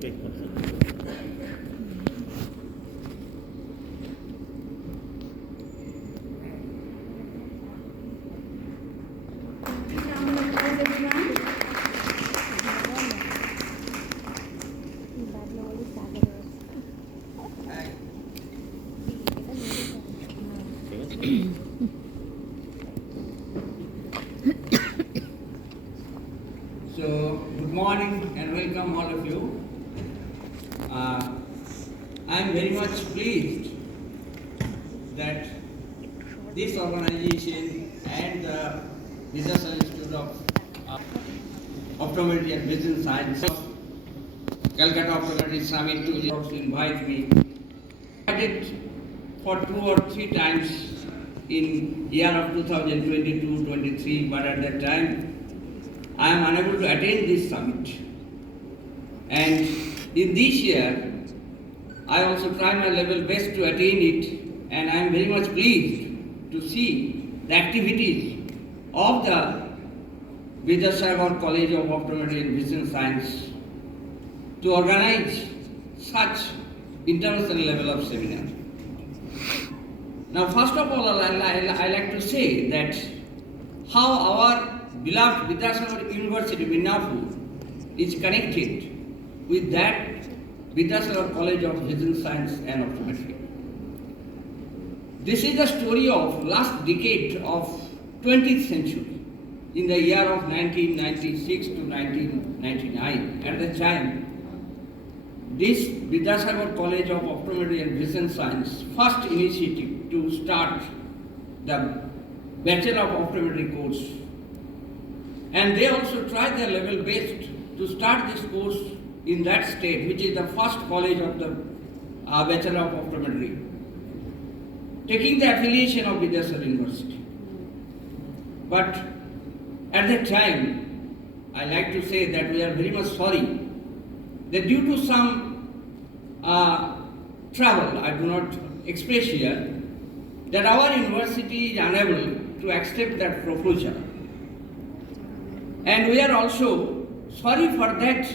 Take one second. So, good morning and welcome all of you. I am very much pleased that this organization and the Vidyasagar Institute of Optometry and Vision Science of Kolkata Optometry Summit to invite me. I did for 2 or 3 times in year of 2022-23, but at that time I am unable to attend this summit. And in this year, I also try my level best to attain it, and I am very much pleased to see the activities of the Vidyasagar College of Optometry and Vision Science to organize such international level of seminar. Now, first of all, I like to say that how our beloved Vidyasagar University, Minnapur, is connected with that Vidyasagar College of Vision Science and Optometry. This is the story of last decade of 20th century, in the year of 1996 to 1999. At the time, this Vidyasagar College of Optometry and Vision Science first initiative to start the Bachelor of Optometry course. And they also tried their level best to start this course in that state, which is the first college of the Bachelor of Optometry, taking the affiliation of Vidyasagar University. But at that time, I like to say that we are very much sorry that due to some travel, I do not express here, that our university is unable to accept that proposal. And we are also sorry for that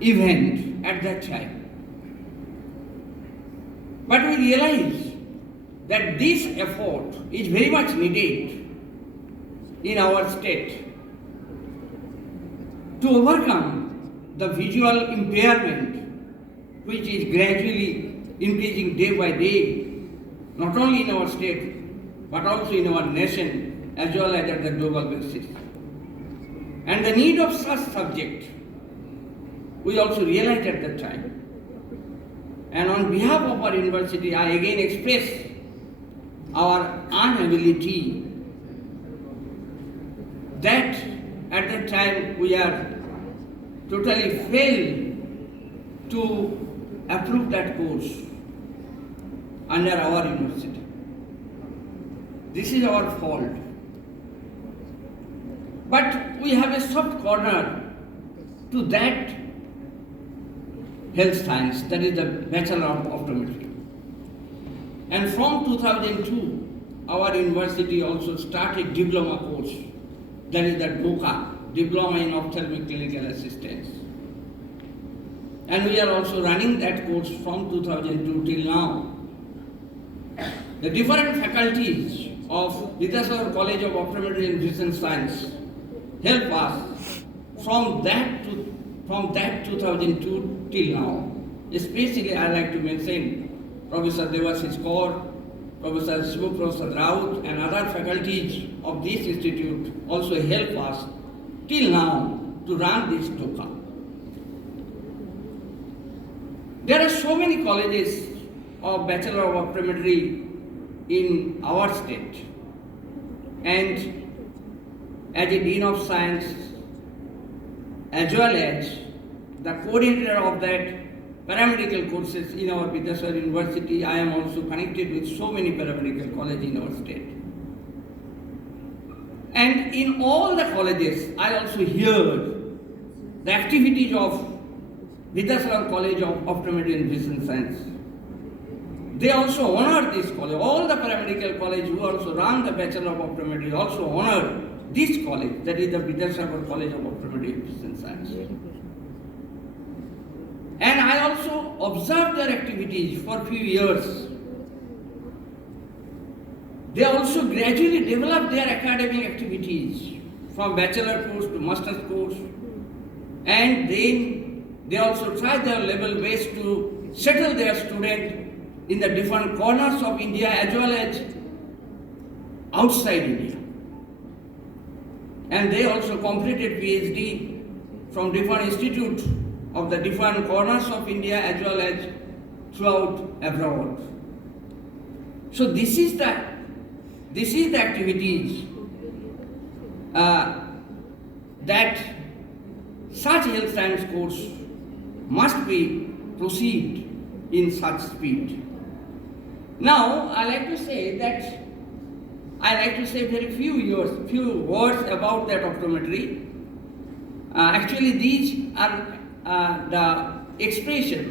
event at that time. But we realize that this effort is very much needed in our state to overcome the visual impairment which is gradually increasing day by day, not only in our state but also in our nation as well as at the global basis. And the need of such subject we also realized at that time. And on behalf of our university, I again express our inability that at that time we are totally failed to approve that course under our university. This is our fault. But we have a soft corner to that health science, that is the Bachelor of Optometry. And from 2002, our university also started diploma course, that is the DOCA, Diploma in Ophthalmic Clinical Assistance. And we are also running that course from 2002 till now. The different faculties of Vidyasagar College of Optometry and Vision Science help us from that 2002 till now. Especially I like to mention Professor Devashish Kaur, Professor Shivaprasad Raut and other faculties of this institute also help us till now to run this DOCA. There are so many colleges of Bachelor of Optometry in our state, and as a Dean of Science as well as the coordinator of that paramedical courses in our Vidyasagar University, I am also connected with so many paramedical colleges in our state. And in all the colleges, I also heard the activities of Vidyasagar College of Optometry and Vision Science. They also honor this college. All the paramedical college who also run the Bachelor of Optometry also honor this college, that is the Vidyasagar College of Optometry and Vision Science. I also observed their activities for a few years. They also gradually developed their academic activities from bachelor course to master's course, and then they also tried their level best to settle their students in the different corners of India as well as outside India. And they also completed PhD from different institutes of the different corners of India as well as throughout abroad. So this is the activities that such health science course must be proceed in such speed. Now I like to say very few words about that optometry. Actually, these are the expression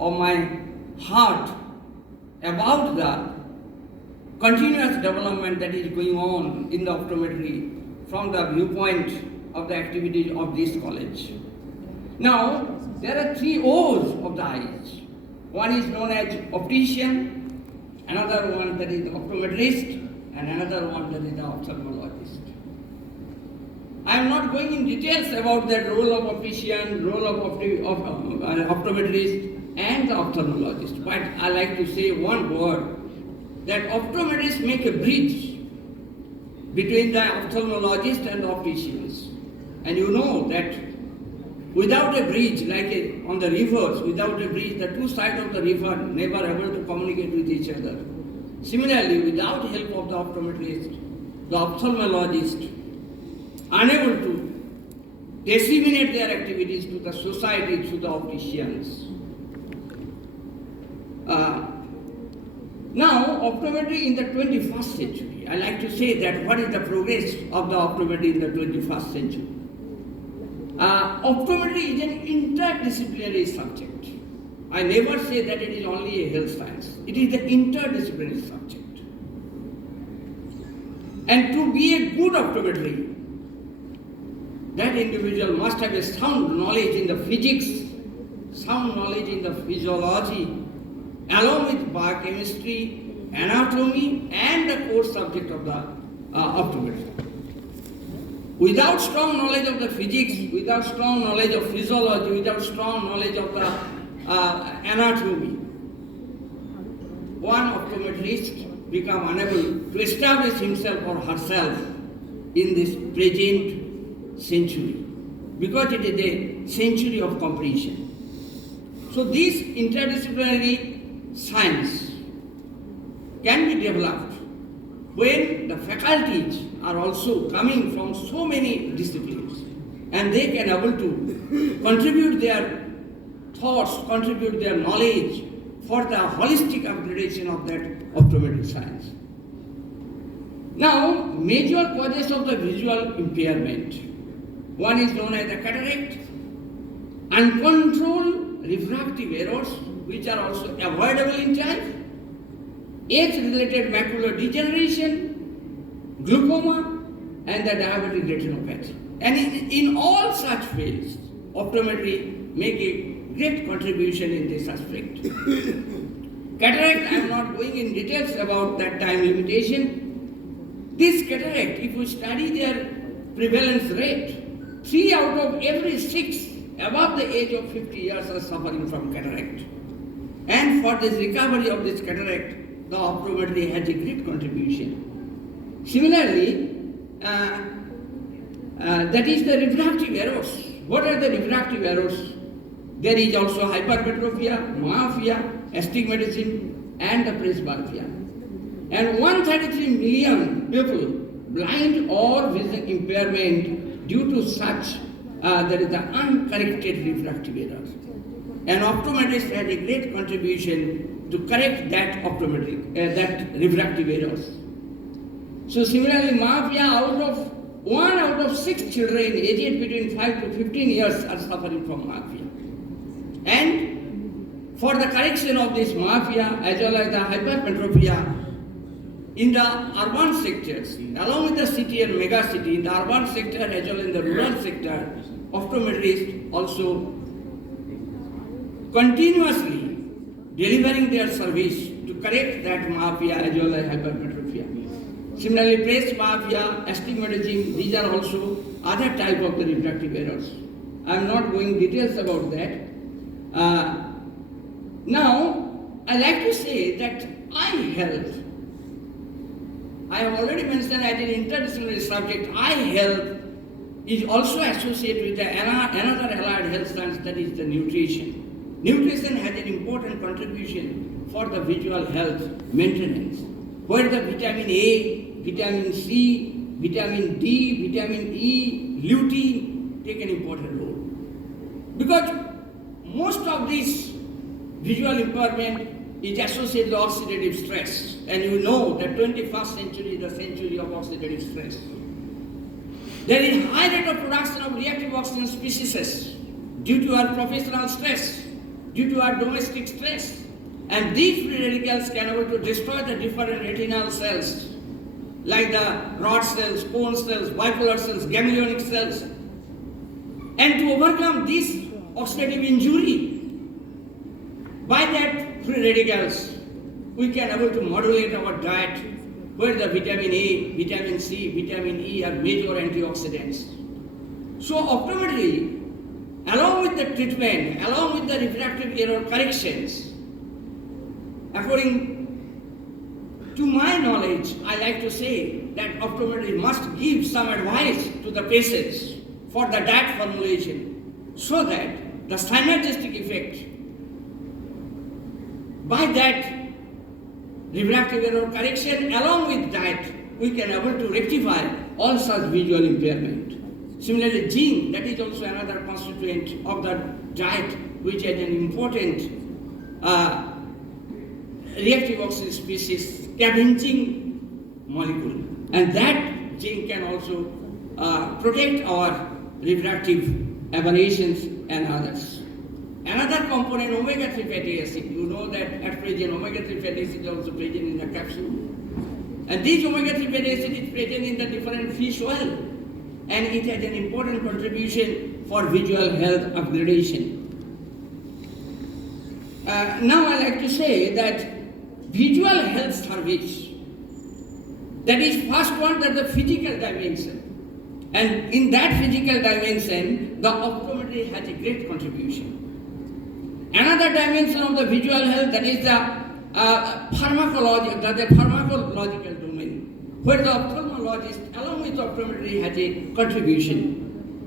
of my heart about the continuous development that is going on in the optometry from the viewpoint of the activities of this college. Now, there are 3 O's of the eyes. One is known as optician, another one that is the optometrist, and another one that is the ophthalmologist. I am not going in details about the role of optician, role of optometrist and the ophthalmologist, but I like to say one word, that optometrists make a bridge between the ophthalmologist and the opticians. And you know that without a bridge, like on the rivers, without a bridge, the two sides of the river never able to communicate with each other. Similarly, without help of the optometrist, the ophthalmologist, unable to disseminate their activities to the society through the opticians. Now, optometry in the 21st century. I like to say that what is the progress of the optometry in the 21st century? Optometry is an interdisciplinary subject. I never say that it is only a health science. It is an interdisciplinary subject. And to be a good optometry, that individual must have a sound knowledge in the physics, sound knowledge in the physiology, along with biochemistry, anatomy, and the core subject of the optometry. Without strong knowledge of the physics, without strong knowledge of physiology, without strong knowledge of the anatomy, one optometrist becomes unable to establish himself or herself in this present century, because it is a century of competition. So this interdisciplinary science can be developed when the faculties are also coming from so many disciplines, and they can able to contribute their thoughts, contribute their knowledge for the holistic upgradation of that optometry science. Now, major causes of the visual impairment. One is known as the cataract, uncontrolled refractive errors, which are also avoidable in time, age-related macular degeneration, glaucoma, and the diabetic retinopathy. And in all such fields, optometry make a great contribution in this aspect. Cataract, I am not going in details about that time limitation. This cataract, if you study their prevalence rate, 3 out of every 6 above the age of 50 years are suffering from cataract. And for this recovery of this cataract, the optometry has a great contribution. Similarly, that is the refractive errors. What are the refractive errors? There is also hypermetropia, myopia, astigmatism, and the presbyopia. And 133 million people blind or vision impairment due to such there is the uncorrected refractive errors. And optometrist has a great contribution to correct that that refractive errors. So similarly, myopia, 1 out of 6 children aged between 5 to 15 years are suffering from myopia. And for the correction of this myopia as well as the hypermetropia, in the urban sectors, along with the city and mega city, in the urban sector as well as in the rural sector, optometrists also continuously delivering their service to correct that myopia as well as hypermetropia. Similarly, press myopia, astigmatism, these are also other type of the refractive errors. I am not going details about that. Now, I like to say that eye health, I have already mentioned as an interdisciplinary subject, eye health is also associated with another allied health science, that is the nutrition. Nutrition has an important contribution for the visual health maintenance, where the vitamin A, vitamin C, vitamin D, vitamin E, lutein take an important role. Because most of this visual impairment is associated with oxidative stress, and you know that 21st century is the century of oxidative stress. There is high rate of production of reactive oxygen species due to our professional stress, due to our domestic stress, and these free radicals can able to destroy the different retinal cells like the rod cells, cone cells, bipolar cells, ganglionic cells. And to overcome this oxidative injury, by that free radicals, we can able to modulate our diet where the vitamin A, vitamin C, vitamin E are major antioxidants. So optometry, along with the treatment, along with the refractive error corrections, according to my knowledge, I like to say that optometry must give some advice to the patients for the diet formulation so that the synergistic effect, by that refractive error correction along with diet, we can able to rectify all such visual impairment. Similarly, zinc, that is also another constituent of the diet, which is an important reactive oxygen species scavenging molecule. And that zinc can also protect our refractive aberrations and others. Another component, omega-3 fatty acid. You know that at present omega-3 fatty acid is also present in the capsule. And this omega-3 fatty acid is present in the different fish oil. And it has an important contribution for visual health upgradation. Now I like to say that visual health service, that is first one, that the physical dimension. And in that physical dimension, the optometry has a great contribution. Another dimension of the visual health, that is the pharmacological domain, where the ophthalmologist along with optometry has a contribution.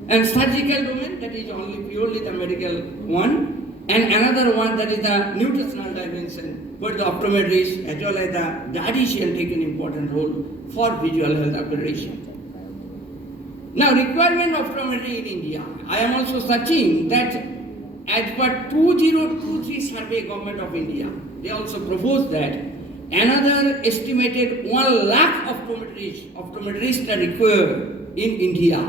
And surgical domain, that is only purely the medical one. And another one, that is the nutritional dimension, where the optometrist as well as the dietitian take an important role for visual health upgradation. Now, requirement of optometry in India, I am also searching that as per 2023 survey government of India, they also proposed that another estimated 1 lakh optometrists are required in India.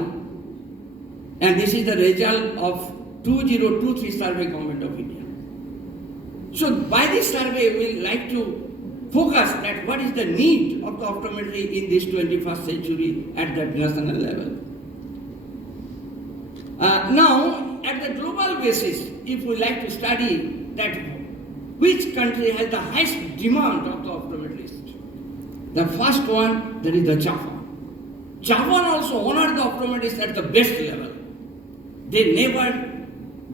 And this is the result of 2023 survey government of India. So by this survey, we like to focus at what is the need of the optometry in this 21st century at the national level. Now, at the global basis, if we like to study that which country has the highest demand of the optometrist, the first one, that is the Japan. Japan also honored the optometrist at the best level. They never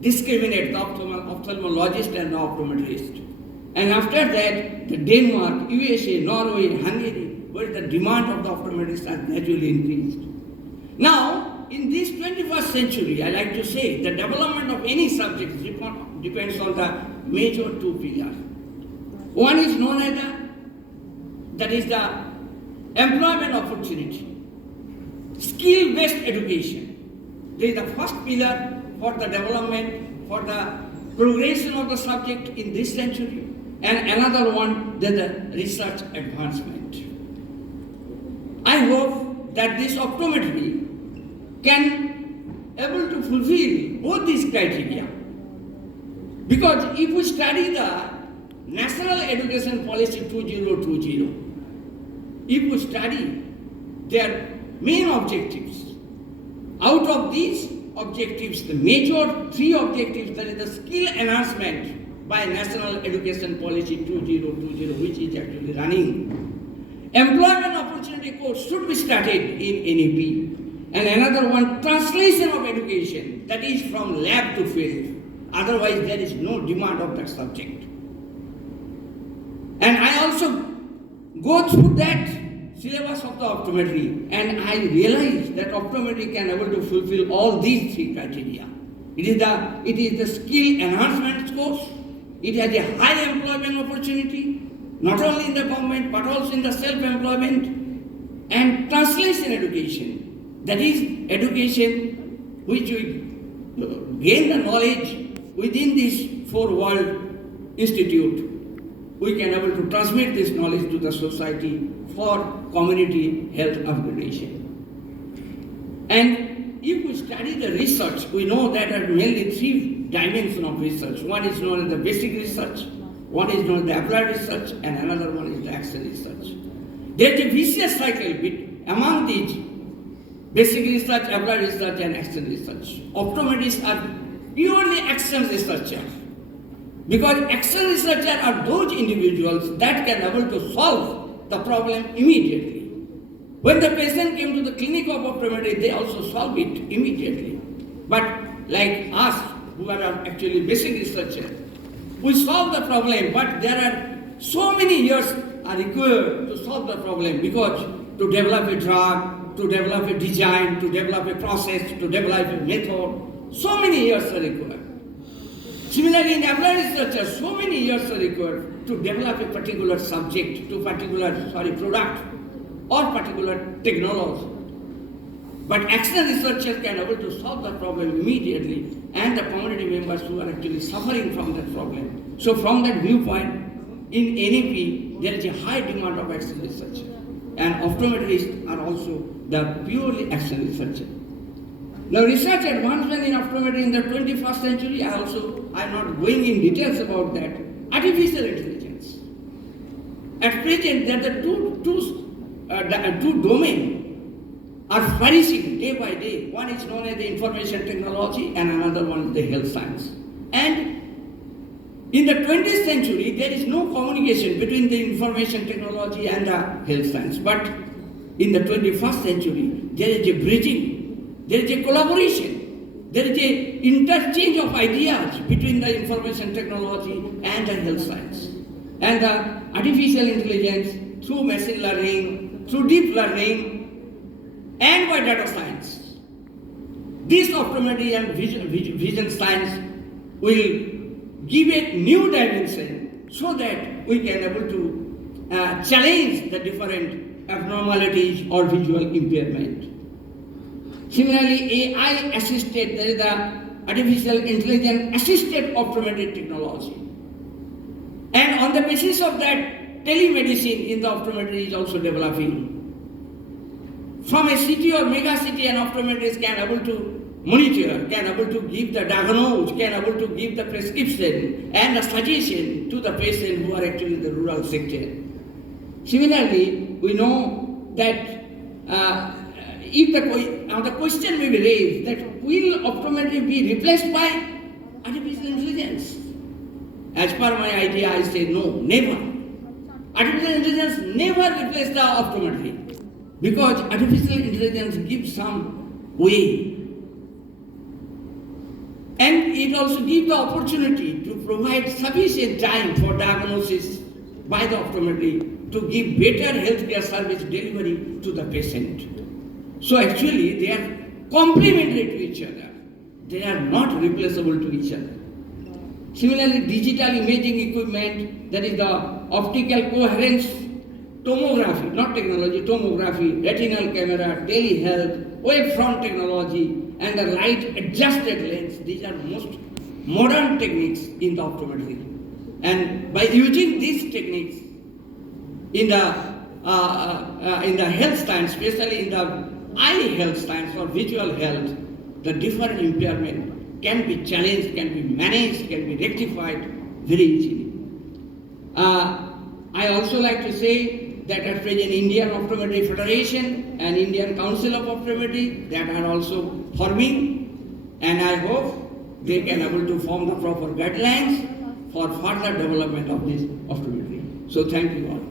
discriminate the ophthalmologist and the optometrist. And after that, the Denmark, USA, Norway, Hungary, where the demand of the optometrist has gradually increased. Now, in this 21st century, I like to say the development of any subject depends on the major two pillars. One is known as that is the employment opportunity, skill-based education. This is the first pillar for the development, for the progression of the subject in this century, and another one, that the research advancement. I hope that this optometry can able to fulfill both these criteria. Because if we study the National Education Policy 2020, if we study their main objectives, out of these, objectives, the major three objectives, that is the skill enhancement by National Education Policy 2020, which is actually running. Employment opportunity course should be started in NEP. And another one, translation of education, that is from lab to field. Otherwise, there is no demand of that subject. And I also go through that syllabus of the optometry, and I realize that optometry can able to fulfill all these three criteria. It is the skill enhancement course. It has a high employment opportunity, not only in the government but also in the self-employment, and translation education. That is education which we gain the knowledge within this four-world institute. We can able to transmit this knowledge to the society for community health upgradation. And if we study the research, we know that there are mainly three dimensions of research. One is known as the basic research, one is known as the applied research, and another one is the action research. There is a vicious cycle among these basic research, applied research, and action research. Optometrists are purely action researchers. Because action researchers are those individuals that can able to solve the problem immediately. When the patient came to the clinic of optometry, they also solve it immediately. But like us, who are actually basic researchers, we solve the problem, but there are so many years are required to solve the problem, because to develop a drug, to develop a design, to develop a process, to develop a method, so many years are required. Similarly, in applied research, so many years are required to develop a particular subject, to particular product or particular technology. But action researchers can able to solve the problem immediately, and the community members who are actually suffering from that problem. So from that viewpoint, in NEP, there is a high demand of action research. And optometrists are also the purely action researchers. Now, research advancement in optometry in the 21st century, I'm not going in details about that. Artificial intelligence. At present, there are the two domains are flourishing day by day. One is known as the information technology, and another one is the health science. And in the 20th century, there is no communication between the information technology and the health science. But in the 21st century, there is a bridging. There is a collaboration. There is an interchange of ideas between the information technology and the health science. And the artificial intelligence, through machine learning, through deep learning, and by data science. This optometry and vision science will give a new dimension so that we can able to challenge the different abnormalities or visual impairment. Similarly, AI assisted, there is the artificial intelligence assisted optometry technology. And on the basis of that, telemedicine in the optometry is also developing. From a city or mega city, an optometrist can able to monitor, can able to give the diagnosis, can able to give the prescription and the suggestion to the patient who are actually in the rural sector. Similarly, we know that if the question may be raised that will optometry be replaced by artificial intelligence? As per my idea, I say no, never. Artificial intelligence never replaces the optometry, because artificial intelligence gives some way, and it also gives the opportunity to provide sufficient time for diagnosis by the optometry to give better healthcare service delivery to the patient. So actually, they are complementary to each other. They are not replaceable to each other. Similarly, digital imaging equipment, that is the optical coherence tomography, not technology, tomography, retinal camera, telehealth, wavefront technology, and the light adjusted lens. These are most modern techniques in the optometry. And by using these techniques in the health science, especially in the eye health science or visual health, the different impairment can be challenged, can be managed, can be rectified very easily. I also like to say that at present Indian Optometry Federation and Indian Council of Optometry that are also forming, and I hope they can able to form the proper guidelines for further development of this optometry. So thank you all.